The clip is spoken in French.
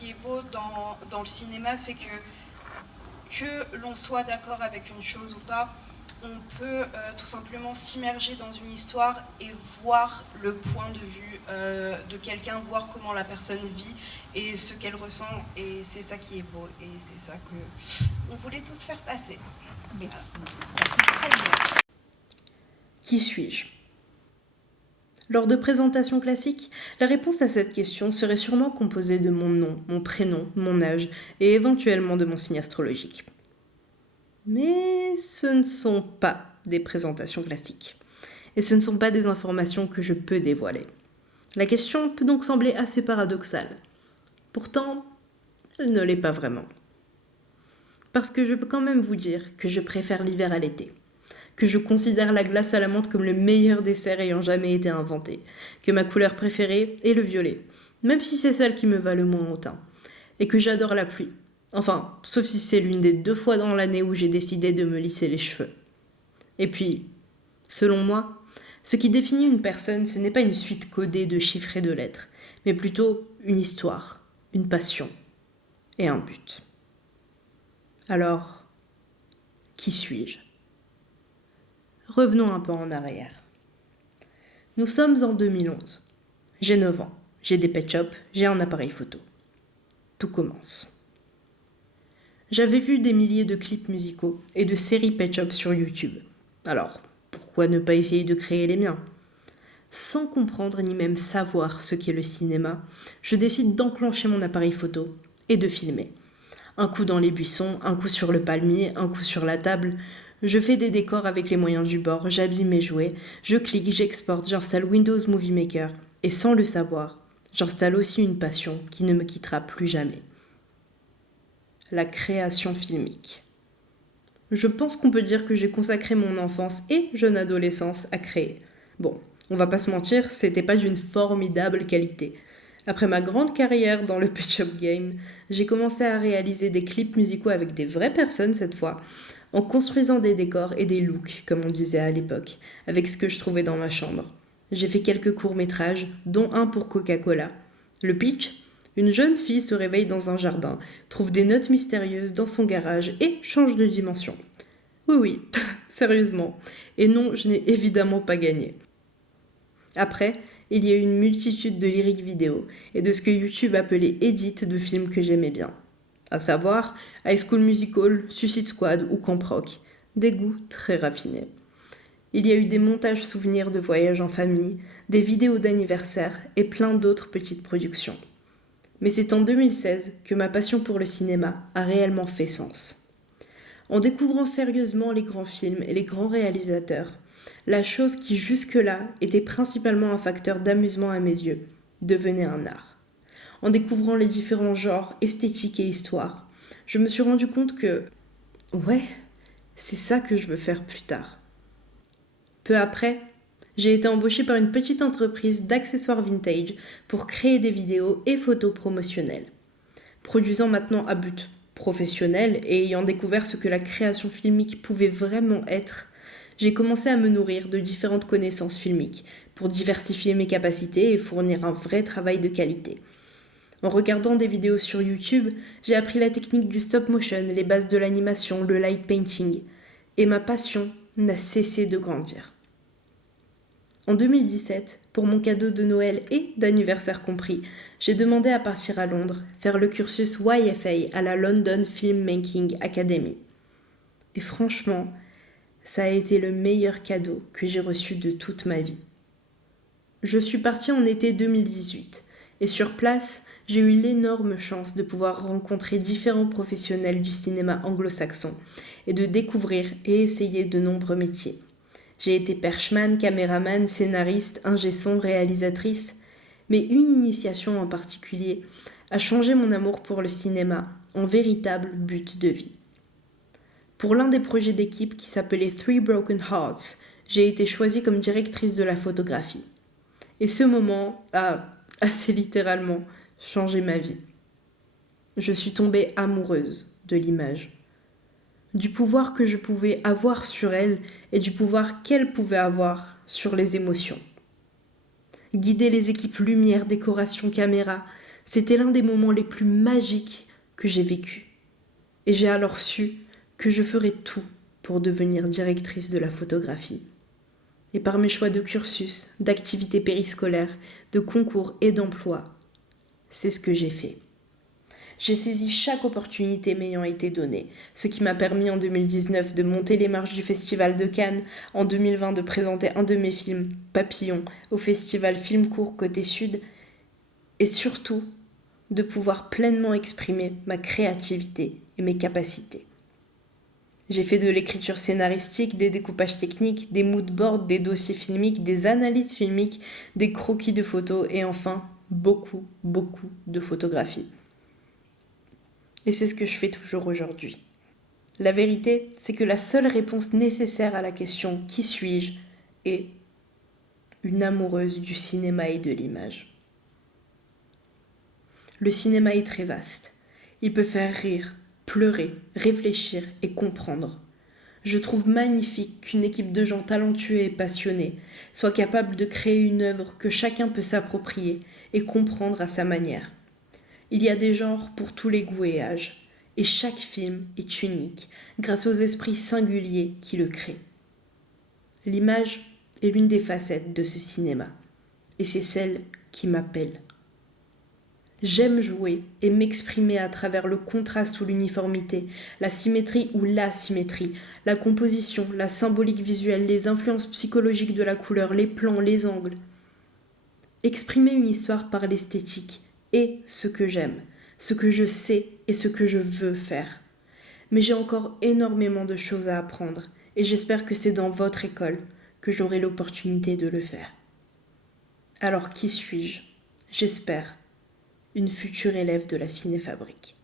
qui est beau dans le cinéma, c'est que l'on soit d'accord avec une chose ou pas, on peut tout simplement s'immerger dans une histoire et voir le point de vue de quelqu'un, voir comment la personne vit et ce qu'elle ressent, et c'est ça qui est beau, et c'est ça qu'on voulait tous faire passer. Voilà. Qui suis-je ? Lors de présentations classiques, la réponse à cette question serait sûrement composée de mon nom, mon prénom, mon âge et éventuellement de mon signe astrologique. Mais ce ne sont pas des présentations classiques. Et ce ne sont pas des informations que je peux dévoiler. La question peut donc sembler assez paradoxale. Pourtant, elle ne l'est pas vraiment. Parce que je peux quand même vous dire que je préfère l'hiver à l'été. Que je considère la glace à la menthe comme le meilleur dessert ayant jamais été inventé. Que ma couleur préférée est le violet, même si c'est celle qui me va le moins au teint. Et que j'adore la pluie. Enfin, sauf si c'est l'une des 2 fois dans l'année où j'ai décidé de me lisser les cheveux. Et puis, selon moi, ce qui définit une personne, ce n'est pas une suite codée de chiffres et de lettres, mais plutôt une histoire, une passion et un but. Alors, qui suis-je ? Revenons un peu en arrière. Nous sommes en 2011. J'ai 9 ans, j'ai des pet shops, j'ai un appareil photo. Tout commence. J'avais vu des milliers de clips musicaux et de séries pet shop sur YouTube. Alors, pourquoi ne pas essayer de créer les miens ? Sans comprendre ni même savoir ce qu'est le cinéma, je décide d'enclencher mon appareil photo et de filmer. Un coup dans les buissons, un coup sur le palmier, un coup sur la table. Je fais des décors avec les moyens du bord, j'habille mes jouets, je clique, j'exporte, j'installe Windows Movie Maker. Et sans le savoir, j'installe aussi une passion qui ne me quittera plus jamais. La création filmique. Je pense qu'on peut dire que j'ai consacré mon enfance et jeune adolescence à créer. Bon, on va pas se mentir, c'était pas d'une formidable qualité. Après ma grande carrière dans le Pet Shop Game, j'ai commencé à réaliser des clips musicaux avec des vraies personnes cette fois, en construisant des décors et des looks, comme on disait à l'époque, avec ce que je trouvais dans ma chambre. J'ai fait quelques courts-métrages, dont un pour Coca-Cola. Le pitch ? Une jeune fille se réveille dans un jardin, trouve des notes mystérieuses dans son garage et change de dimension. Oui, sérieusement. Et non, je n'ai évidemment pas gagné. Après, il y a eu une multitude de lyriques vidéo et de ce que YouTube appelait edits de films que j'aimais bien. À savoir High School Musical, Suicide Squad ou Camp Rock. Des goûts très raffinés. Il y a eu des montages souvenirs de voyages en famille, des vidéos d'anniversaire et plein d'autres petites productions. Mais c'est en 2016 que ma passion pour le cinéma a réellement fait sens. En découvrant sérieusement les grands films et les grands réalisateurs, la chose qui jusque-là était principalement un facteur d'amusement à mes yeux devenait un art. En découvrant les différents genres, esthétiques et histoires, je me suis rendu compte que, ouais, c'est ça que je veux faire plus tard. Peu après, j'ai été embauchée par une petite entreprise d'accessoires vintage pour créer des vidéos et photos promotionnelles. Produisant maintenant à but professionnel et ayant découvert ce que la création filmique pouvait vraiment être, j'ai commencé à me nourrir de différentes connaissances filmiques pour diversifier mes capacités et fournir un vrai travail de qualité. En regardant des vidéos sur YouTube, j'ai appris la technique du stop motion, les bases de l'animation, le light painting, et ma passion n'a cessé de grandir. En 2017, pour mon cadeau de Noël et d'anniversaire compris, j'ai demandé à partir à Londres, faire le cursus YFA à la London Filmmaking Academy. Et franchement, ça a été le meilleur cadeau que j'ai reçu de toute ma vie. Je suis partie en été 2018 et sur place, j'ai eu l'énorme chance de pouvoir rencontrer différents professionnels du cinéma anglo-saxon et de découvrir et essayer de nombreux métiers. J'ai été perchman, caméraman, scénariste, ingé son, réalisatrice, mais une initiation en particulier a changé mon amour pour le cinéma en véritable but de vie. Pour l'un des projets d'équipe qui s'appelait Three Broken Hearts, j'ai été choisie comme directrice de la photographie. Et ce moment a, assez littéralement, changé ma vie. Je suis tombée amoureuse de l'image, du pouvoir que je pouvais avoir sur elle et du pouvoir qu'elle pouvait avoir sur les émotions. Guider les équipes lumière, décoration, caméra, C'était l'un des moments les plus magiques que j'ai vécu. Et j'ai alors su que je ferais tout pour devenir directrice de la photographie. Et par mes choix de cursus, d'activités périscolaires, de concours et d'emploi, c'est ce que j'ai fait. J'ai saisi chaque opportunité m'ayant été donnée, ce qui m'a permis en 2019 de monter les marches du Festival de Cannes, en 2020 de présenter un de mes films, Papillon, au Festival Film Court Côté Sud, et surtout de pouvoir pleinement exprimer ma créativité et mes capacités. J'ai fait de l'écriture scénaristique, des découpages techniques, des moodboards, des dossiers filmiques, des analyses filmiques, des croquis de photos et enfin beaucoup de photographies. Et c'est ce que je fais toujours aujourd'hui. La vérité, c'est que la seule réponse nécessaire à la question « Qui suis-je » est une amoureuse du cinéma et de l'image. Le cinéma est très vaste. Il peut faire rire, pleurer, réfléchir et comprendre. Je trouve magnifique qu'une équipe de gens talentueux et passionnés soit capable de créer une œuvre que chacun peut s'approprier et comprendre à sa manière. Il y a des genres pour tous les goûts et âges, et chaque film est unique grâce aux esprits singuliers qui le créent. L'image est l'une des facettes de ce cinéma, et c'est celle qui m'appelle. J'aime jouer et m'exprimer à travers le contraste ou l'uniformité, la symétrie ou l'asymétrie, la composition, la symbolique visuelle, les influences psychologiques de la couleur, les plans, les angles. Exprimer une histoire par l'esthétique est ce que j'aime, ce que je sais et ce que je veux faire. Mais j'ai encore énormément de choses à apprendre et j'espère que c'est dans votre école que j'aurai l'opportunité de le faire. Alors qui suis-je ? J'espère une future élève de la Cinéfabrique.